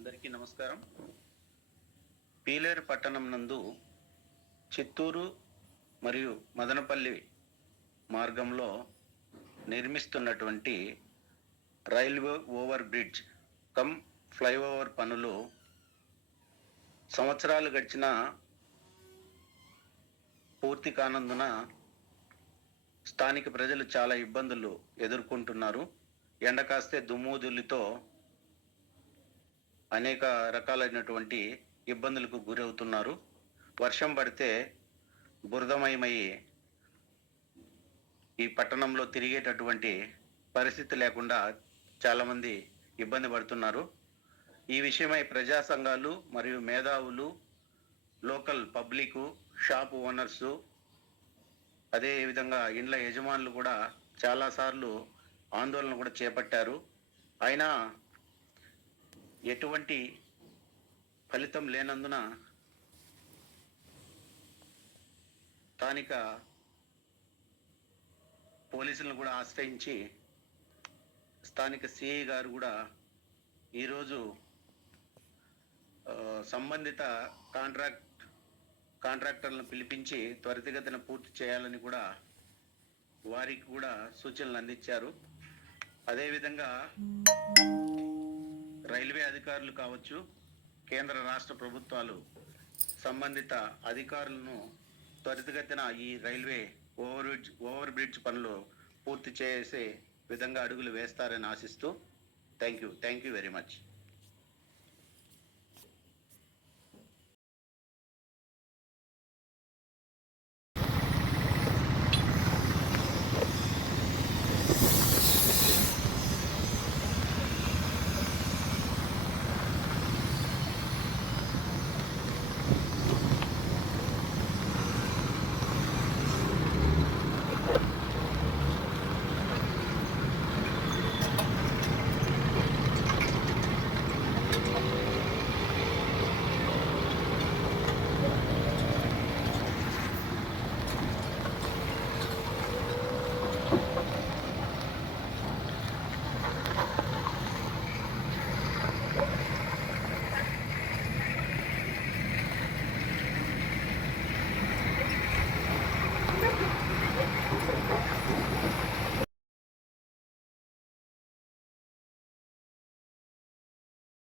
అందరికీ నమస్కారం. పీలేరు పట్టణం నందు చిత్తూరు మరియు మదనపల్లి మార్గంలో నిర్మిస్తున్నటువంటి railway over bridge cum flyover పనులు సంవత్సరాలు గడిచిన పూర్తి కానందున స్థానిక ప్రజలు చాలా ఇబ్బందులు ఎదుర్కొంటున్నారు. ఎండ కాస్తే దుమ్ముధూళితో అనేక రకాలైనటువంటి ఇబ్బందులకు గురవుతున్నారు. వర్షం పడితే బురదమయమయ్యి ఈ పట్టణంలో తిరిగేటటువంటి పరిస్థితి లేకుండా చాలామంది ఇబ్బంది పడుతున్నారు. ఈ విషయమై ప్రజా సంఘాలు మరియు మేధావులు, లోకల్ పబ్లిక్, షాప్ ఓనర్సు, అదేవిధంగా ఇండ్ల యజమానులు కూడా చాలాసార్లు ఆందోళన కూడా చేపట్టారు. అయినా ఎటువంటి ఫలితం లేనందున స్థానిక పోలీసులను కూడా ఆశ్రయించి స్థానిక సిఐ గారు కూడా ఈరోజు సంబంధిత కాంట్రాక్టర్లను పిలిపించి త్వరితగతిన పూర్తి చేయాలని కూడా వారికి కూడా సూచనలు అందించారు. అదేవిధంగా రైల్వే అధికారులు కావచ్చు, కేంద్ర రాష్ట్ర ప్రభుత్వాలు సంబంధిత అధికారులను త్వరితగతిన ఈ రైల్వే ఓవర్ బ్రిడ్జ్ పనులు పూర్తి చేసే విధంగా అడుగులు వేస్తారని ఆశిస్తూ థ్యాంక్ యూ వెరీ మచ్.